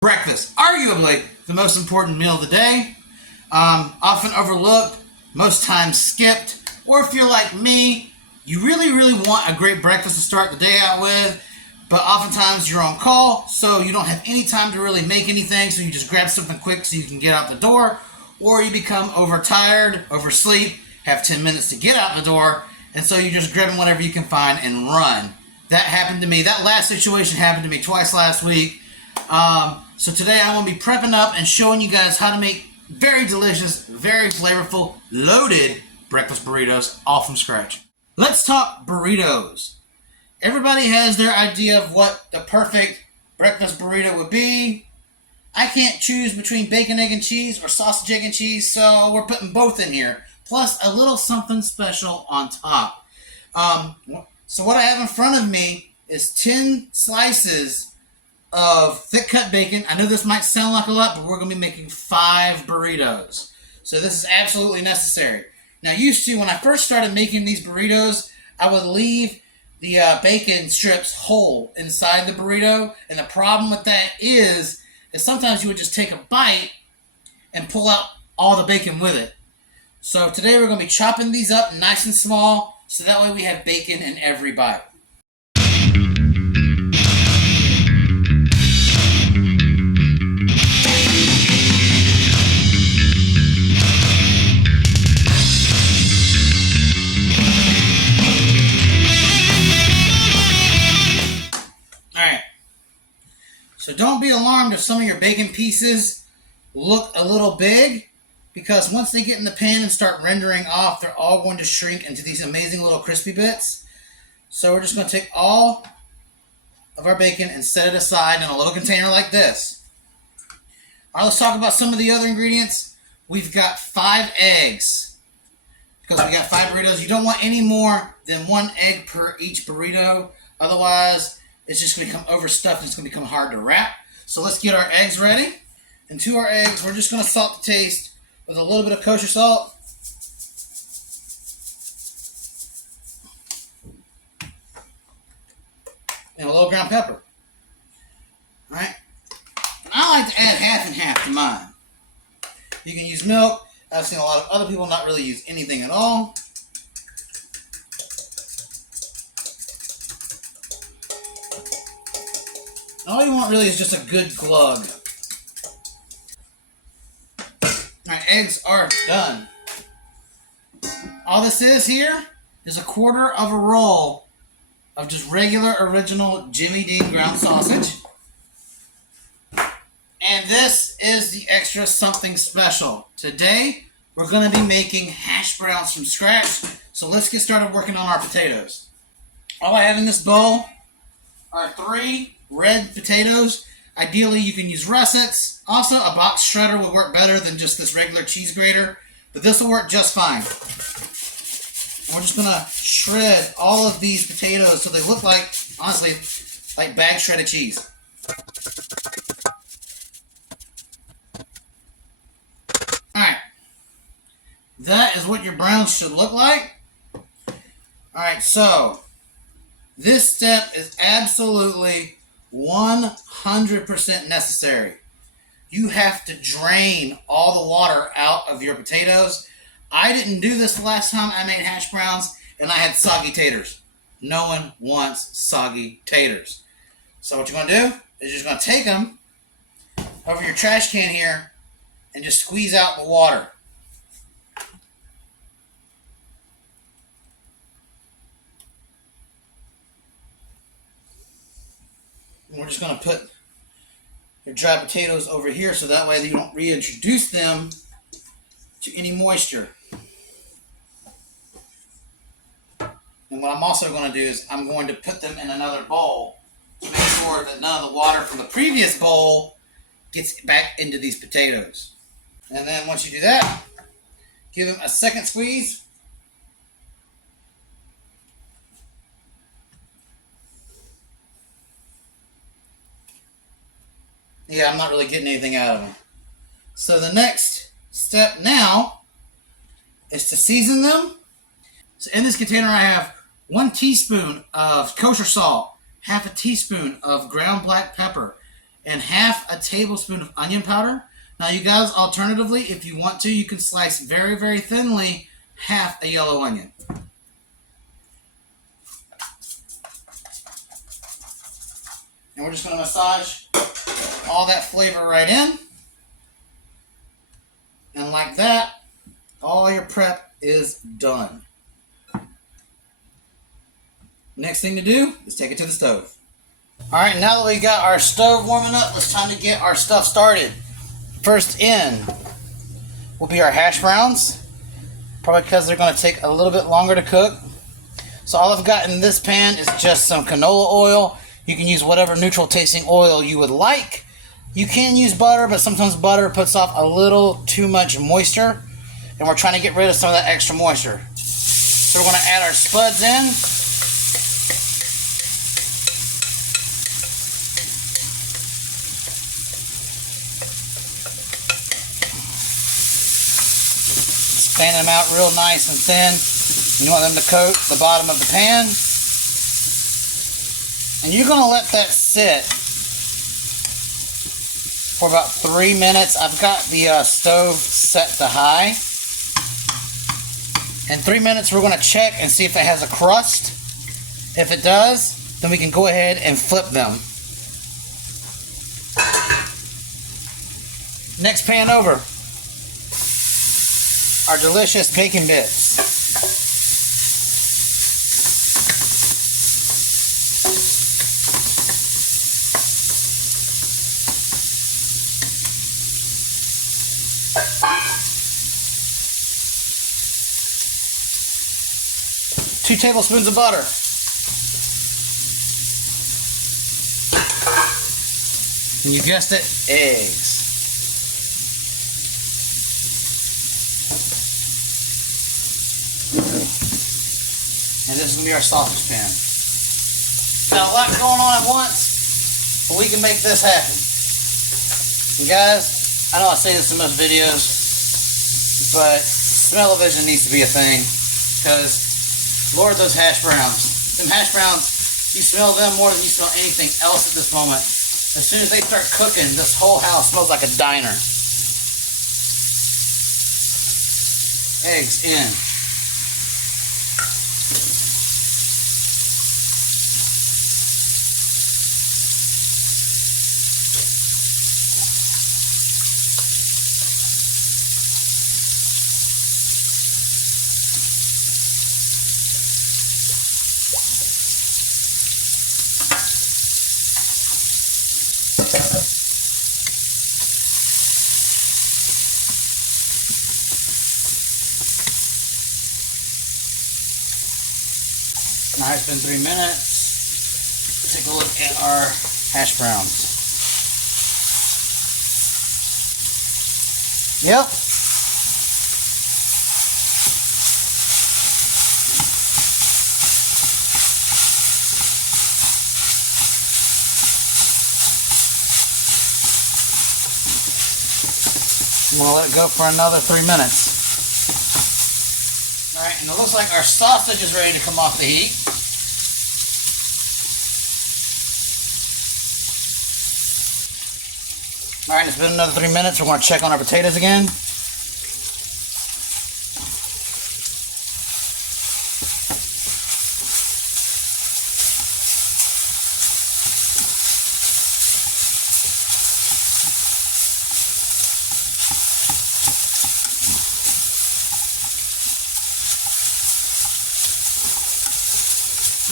Breakfast, arguably the most important meal of the day, often overlooked, most times skipped, or if you're like me, you really want a great breakfast to start the day out with, but oftentimes you're on call, so you don't have any time to really make anything, so you just grab something quick so you can get out the door, or you become overtired, oversleep, have 10 minutes to get out the door, and so you're just grabbing whatever you can find and run. That happened to me. That last situation happened to me twice last week. So today I'm going to be prepping up and showing you guys how to make very delicious, very flavorful, loaded breakfast burritos all from scratch. Let's talk burritos. Everybody has their idea of what the perfect breakfast burrito would be. I can't choose between bacon, egg, and cheese or sausage, egg, and cheese, so we're putting both in here. Plus a little something special on top. So what I have in front of me is 10 slices of thick cut bacon. I know this might sound like a lot, but we're going to be making 5 burritos. So this is absolutely necessary. Now, used to, when I first started making these burritos, I would leave the bacon strips whole inside the burrito. And the problem with that is sometimes you would just take a bite and pull out all the bacon with it. So today we're going to be chopping these up nice and small, so that way we have bacon in every bite. So don't be alarmed if some of your bacon pieces look a little big, because once they get in the pan and start rendering off, they're all going to shrink into these amazing little crispy bits. So we're just going to take all of our bacon and set it aside in a little container like this. All right, let's talk about some of the other ingredients. We've got 5 eggs, because we got 5 burritos. You don't want any more than 1 egg per each burrito. Otherwise, it's just going to become overstuffed and it's going to become hard to wrap. So let's get our eggs ready. And to our eggs, we're just going to salt the taste with a little bit of kosher salt. And a little ground pepper. Alright? I like to add half and half to mine. You can use milk. I've seen a lot of other people not really use anything at all. All you want really is just a good glug. Alright, eggs are done. All this is here is a quarter of a roll of just regular original Jimmy Dean ground sausage. And this is the extra something special. Today, we're going to be making hash browns from scratch. So let's get started working on our potatoes. All I have in this bowl are 3 red potatoes. Ideally, you can use russets. Also, a box shredder would work better than just this regular cheese grater, but this will work just fine. And we're just going to shred all of these potatoes so they look like, honestly, like bag shredded cheese. Alright. That is what your browns should look like. Alright, so this step is absolutely 100% necessary. You have to drain all the water out of your potatoes. I didn't do this the last time I made hash browns, and I had soggy taters. No one wants soggy taters. So what you're going to do is you're just going to take them over your trash can here and just squeeze out the water. And we're just going to put your dry potatoes over here so that way you don't reintroduce them to any moisture. And what I'm also going to do is I'm going to put them in another bowl to make sure that none of the water from the previous bowl gets back into these potatoes. And then once you do that, give them a second squeeze. Yeah, I'm not really getting anything out of them. So the next step now is to season them. So in this container I have 1 teaspoon of kosher salt, half a teaspoon of ground black pepper, and half a tablespoon of onion powder. Now you guys, alternatively, if you want to, you can slice very, very thinly half a yellow onion. And we're just going to massage all that flavor right in. And like that, all your prep is done. Next thing to do is take it to the stove. Alright, now that we got our stove warming up, it's time to get our stuff started. First in will be our hash browns, probably because they're going to take a little bit longer to cook. So all I've got in this pan is just some canola oil. You can use whatever neutral tasting oil you would like. You can use butter, but sometimes butter puts off a little too much moisture, and we're trying to get rid of some of that extra moisture. So we're going to add our spuds in. Fan them out real nice and thin. You want them to coat the bottom of the pan. And you're going to let that sit for about 3 minutes. I've got the stove set to high. In 3 minutes, we're going to check and see if it has a crust. If it does, then we can go ahead and flip them. Next pan over, our delicious bacon bits. Two tablespoons of butter. And you guessed it, eggs. And this is going to be our sausage pan. Got a lot going on at once, but we can make this happen. And guys, I know I say this in most videos, but smell-o-vision needs to be a thing, because Lord, those hash browns. Them hash browns, you smell them more than you smell anything else at this moment. As soon as they start cooking, this whole house smells like a diner. Eggs in. Now it's been 3 minutes. Take a look at our hash browns. Yep. I'm going to let it go for another 3 minutes. Alright, and it looks like our sausage is ready to come off the heat. Alright, it's been another 3 minutes. We're going to check on our potatoes again.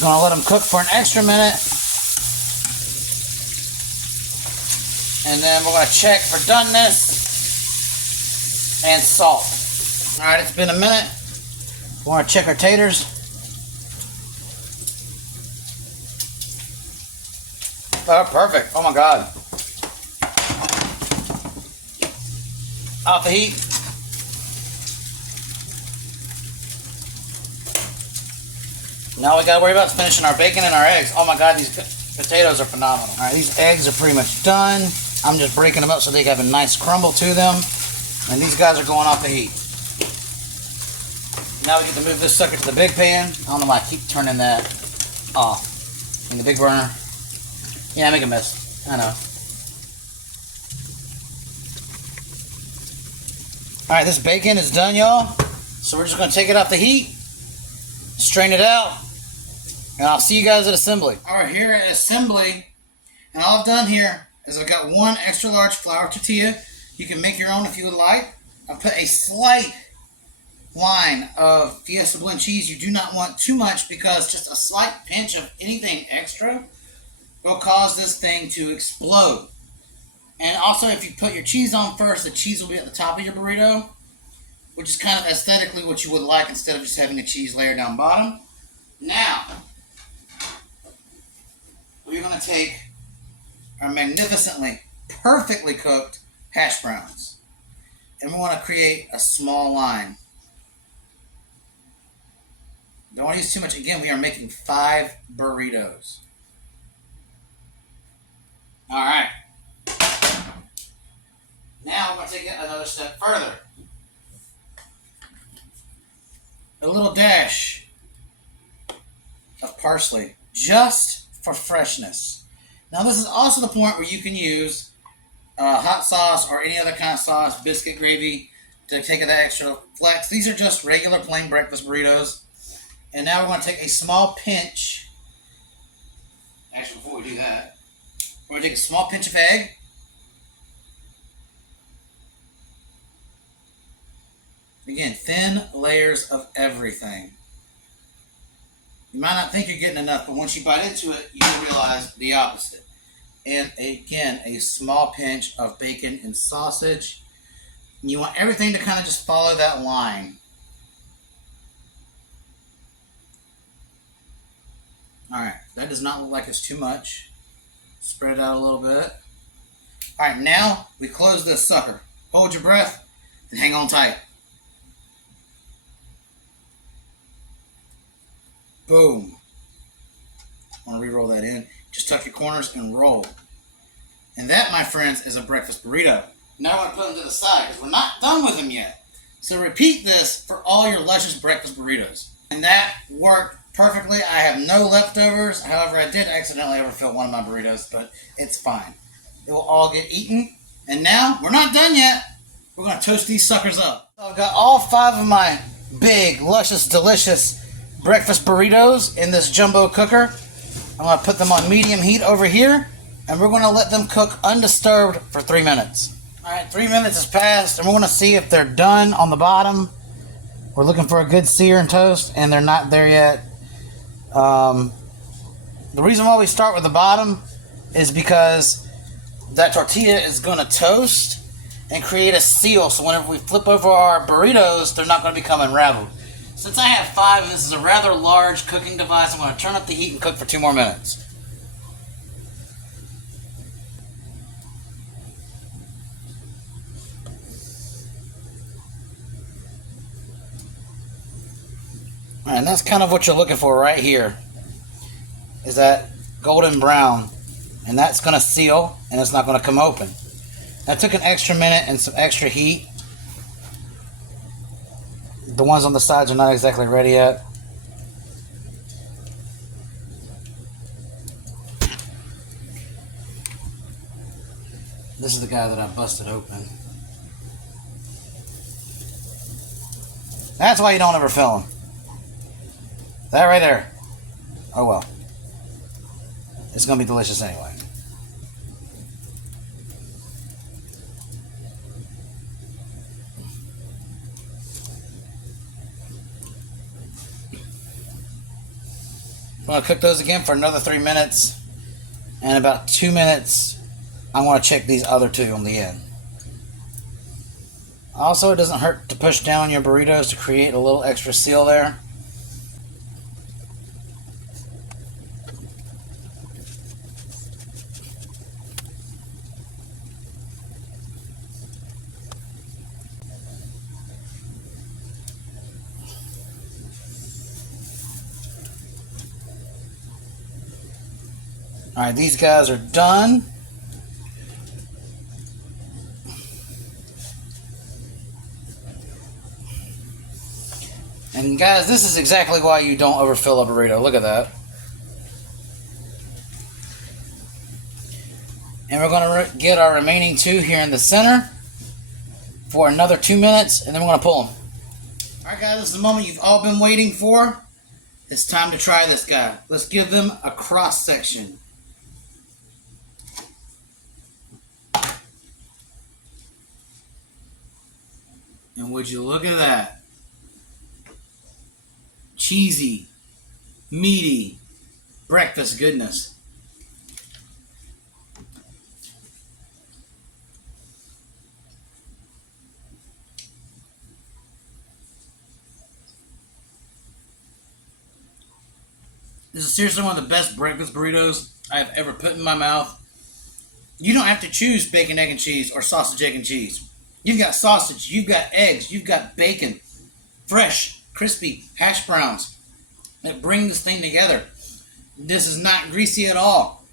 Going to let them cook for an extra minute. And then we're going to check for doneness and salt. Alright, it's been a minute. We want to check our taters. Oh, perfect. Oh my God. Off the heat. Now we got to worry about finishing our bacon and our eggs. Oh my God, these potatoes are phenomenal. Alright, these eggs are pretty much done. I'm just breaking them up so they have a nice crumble to them. And these guys are going off the heat. Now we get to move this sucker to the big pan. I don't know why I keep turning that off. In the big burner. Yeah, I make a mess. I know. Alright, this bacon is done, y'all. So we're just going to take it off the heat, strain it out, and I'll see you guys at assembly. Alright, here at assembly, and all I've done here is I've got one extra large flour tortilla. You can make your own if you would like. I've put a slight line of Fiesta blend cheese. You do not want too much because just a slight pinch of anything extra will cause this thing to explode. And also, if you put your cheese on first, the cheese will be at the top of your burrito, which is kind of aesthetically what you would like instead of just having the cheese layer down bottom. Now, we're going to take our magnificently, perfectly cooked hash browns, and we want to create a small line. Don't want to use too much. Again, we are making 5 burritos. All right. Now we're going to take it another step further. A little dash of parsley, just for freshness. Now this is also the point where you can use hot sauce or any other kind of sauce, biscuit gravy, to take that extra flex. These are just regular plain breakfast burritos. And now we're going to take a small pinch. Actually, before we do that, we're going to take a small pinch of egg. Again, thin layers of everything. You might not think you're getting enough, but once you bite into it, you'll realize the opposite. And again, a small pinch of bacon and sausage. And you want everything to kind of just follow that line. Alright, that does not look like it's too much. Spread it out a little bit. Alright, now we close this sucker. Hold your breath and hang on tight. Boom. I want to re-roll that in. Just tuck your corners and roll. And that, my friends, is a breakfast burrito. Now I want to put them to the side because we're not done with them yet. So repeat this for all your luscious breakfast burritos. And that worked perfectly. I have no leftovers. However, I did accidentally overfill one of my burritos, but it's fine. It will all get eaten. And now, we're not done yet. We're going to toast these suckers up. So I've got all 5 of my big, luscious, delicious breakfast burritos in this jumbo cooker. I'm going to put them on medium heat over here, and we're going to let them cook undisturbed for 3 minutes. Alright, 3 minutes has passed, and we're going to see if they're done on the bottom. We're looking for a good sear and toast, and they're not there yet. The reason why we start with the bottom is because that tortilla is going to toast and create a seal, so whenever we flip over our burritos, they're not going to become unraveled. Since I have 5 and this is a rather large cooking device, I'm going to turn up the heat and cook for 2 more minutes. Alright, and that's kind of what you're looking for right here, is that golden brown, and that's going to seal and it's not going to come open. That took an extra minute and some extra heat. The ones on the sides are not exactly ready yet. This is the guy that I busted open. That's why you don't ever fill them. That right there. Oh well. It's going to be delicious anyway. I'm going to cook those again for another 3 minutes. And about 2 minutes, I want to check these other 2 on the end. Also, it doesn't hurt to push down your burritos to create a little extra seal there. Alright, these guys are done. And guys, this is exactly why you don't overfill a burrito. Look at that. And we're going to get our remaining 2 here in the center. for another 2 minutes, and then we're going to pull them. Alright guys, this is the moment you've all been waiting for. It's time to try this guy. Let's give them a cross section. And would you look at that? Cheesy, meaty, breakfast goodness. This is seriously one of the best breakfast burritos I have ever put in my mouth. You don't have to choose bacon, egg, and cheese or sausage, egg, and cheese. You've got sausage, you've got eggs, you've got bacon, fresh, crispy hash browns that bring this thing together. This is not greasy at all.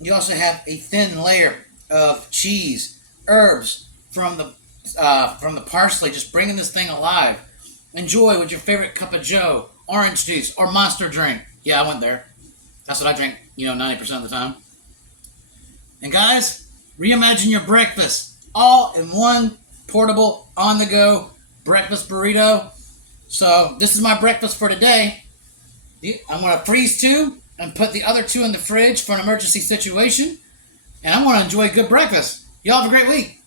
You also have a thin layer of cheese, herbs from the parsley, just bringing this thing alive. Enjoy with your favorite cup of joe, orange juice, or monster drink. Yeah, I went there. That's what I drink, 90% of the time. And guys, reimagine your breakfast. All in one portable, on-the-go breakfast burrito. So this is my breakfast for today. I'm going to freeze 2 and put the other 2 in the fridge for an emergency situation. And I'm going to enjoy a good breakfast. Y'all have a great week.